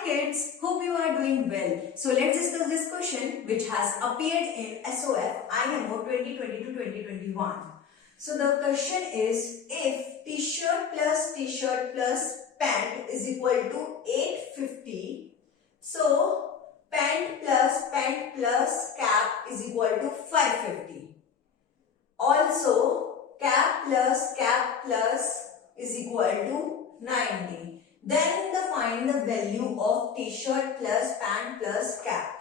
Hi kids, hope you are doing well. So let's discuss this question which has appeared in SOF IMO 2020-2021. So the question is, if t-shirt plus pant is equal to 850, so pant plus cap is equal to 550. Also cap plus is equal to 90. Then find the value of t-shirt plus pant plus cap.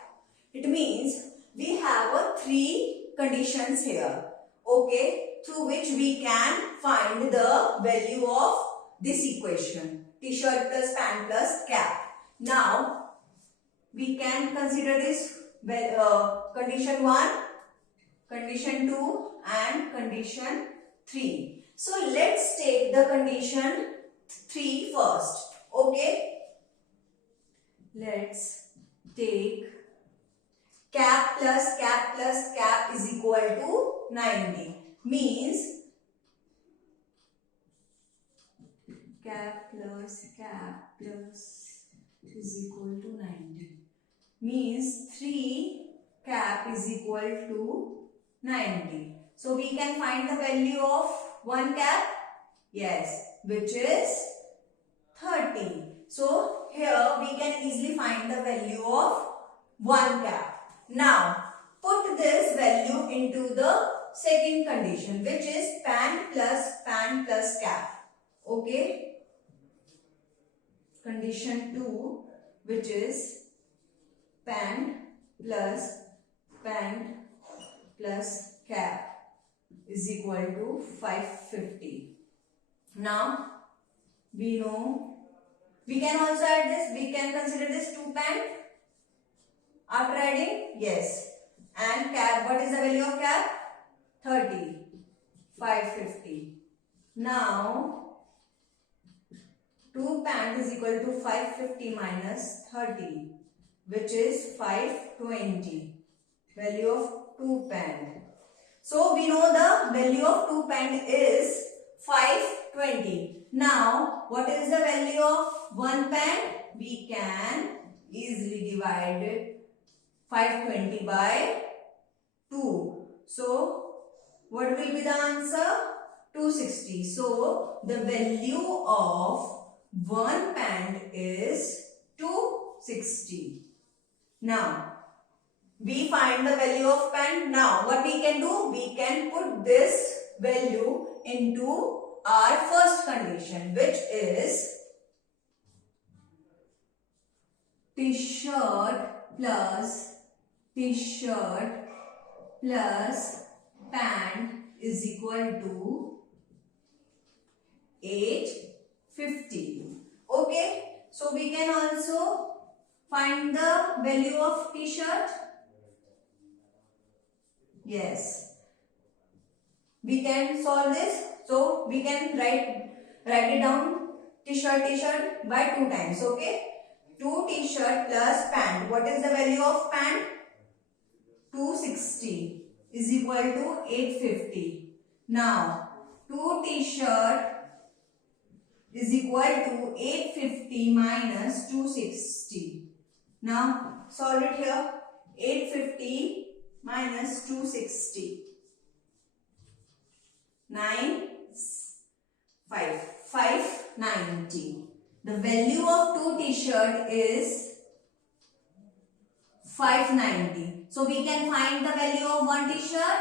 It means we have three conditions here, okay, through which we can find the value of this equation, t-shirt plus pant plus cap. Now we can consider this condition 1, condition 2 and condition 3. So let's take the condition 3 first. Okay, let's take cap plus cap is equal to 90. Means cap plus is equal to 90. Means 3 cap is equal to 90. So we can find the value of 1 cap. Yes, which is 30. So here we can easily find the value of 1 cap. Now put this value into the second condition, which is pant plus cap. Okay. Condition 2, which is pant plus cap is equal to 550. Now we know we can also add this. We can consider this 2 pant after adding. Yes. And cap, what is the value of cap? 30. 550. Now 2 pant is equal to 550 minus 30, which is 520. Value of 2 pant. So we know the value of 2 pant is 520. Now, what is the value of 1 pant? We can easily divide 520 by 2. So, what will be the answer? 260. So, the value of 1 pant is 260. Now, we find the value of pant. Now, what we can do? We can put this value into our first condition, which is t-shirt plus pant is equal to 850. Okay, so we can also find the value of t-shirt. Yes, we can solve this. So we can write it down, t-shirt by 2 times. Okay, 2 t-shirt plus pant. What is the value of pant? 260 is equal to 850. Now 2 t-shirt is equal to 850 minus 260. Now solve it here. 850 minus 260. 590. The value of 2 t-shirt is 590. So we can find the value of 1 t-shirt.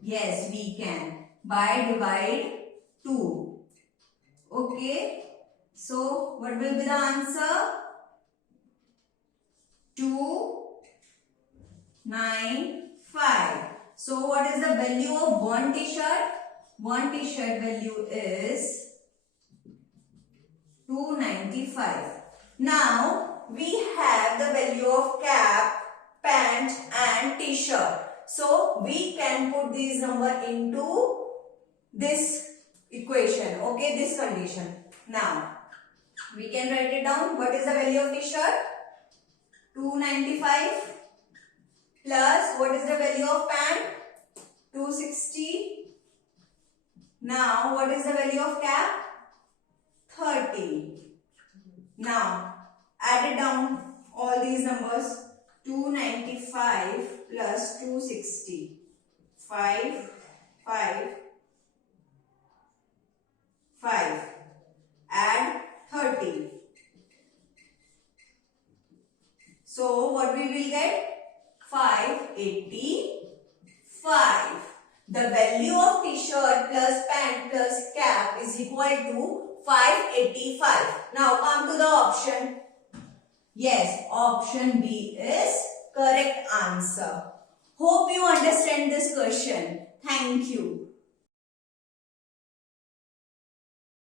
Yes, we can by divide 2. Okay. So what will be the answer? 295. So what is the value of 1 t-shirt? 1 t-shirt value is 295. Now we have the value of cap, pant and t-shirt. So we can put these number into this equation. Okay, this condition. Now we can write it down. What is the value of t-shirt? 295 plus what is the value of pant? 260. Now what is the value of cap? 30. Now Add it down, all these numbers. 295 plus 260. 5, 5, 5. Add 30. So what we will get? 585. The value of t-shirt plus pant plus cap is equal to 585. Now come to the option. Yes, option B is correct answer. Hope you understand this question. Thank you.